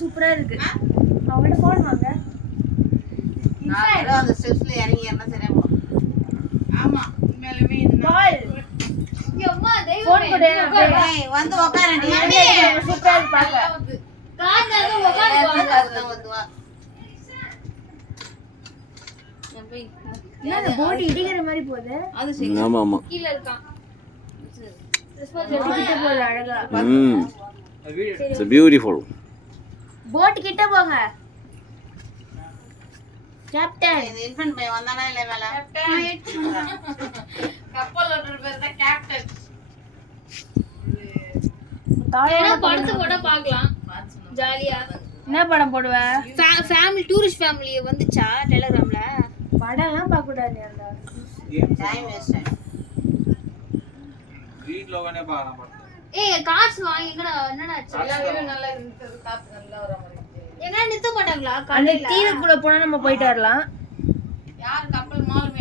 சூப்பரா இருக்கு. அவங்கள்ட்ட ஃபோன் வாங்க. நான் அந்த ஸ்டெப்ஸ்ல இறங்கி என்ன சரியா போ. ஆமா உண்மையிலுமே இது பால் அம்மா தெய்வமே ஃபோன் கொடு. வந்து உட்காரடி. சூப்பரா இருக்கு பாக்க. கார்ல உட்கார்ந்து வந்து வா. என்ன போட் இடிக்கிற மாதிரி போகுது. அது சரி. ஆமா ஆமா. கீழ இருக்கான். கிட்ட போகுது அழகா. It's beautiful. போட் கிட்ட போங்க. கேப்டன் இந்த இன்ஃபன் பை வந்தானா இல்ல மேல? கப்பல் ஓட்டுற பேர் தான் கேப்டன். ஏன்னா படத்தை கூட பார்க்கலாம் ஜாலியா. என்ன படம் போடுவ? ஃபேமிலி டூரிஸ்ட் ஃபேமிலி வந்துச்சா டெலிகிராம்ல? படம்லாம் பார்க்க கூடாது அந்த. Time waste. வீட்ல உட்கார்ந்தே பார்க்கலாம் படம். ஏய் காசு வாங்கி எங்கடா என்னடா ஆச்சு? நல்லா இருந்தது காத்து நல்லா வர மாதிரி. எங்க நிறுத்த மாட்டாங்களா? அந்த தீவுக்குள்ள போனா நம்ம போயிட்டு வரலாம். யார் கப்பல் மால்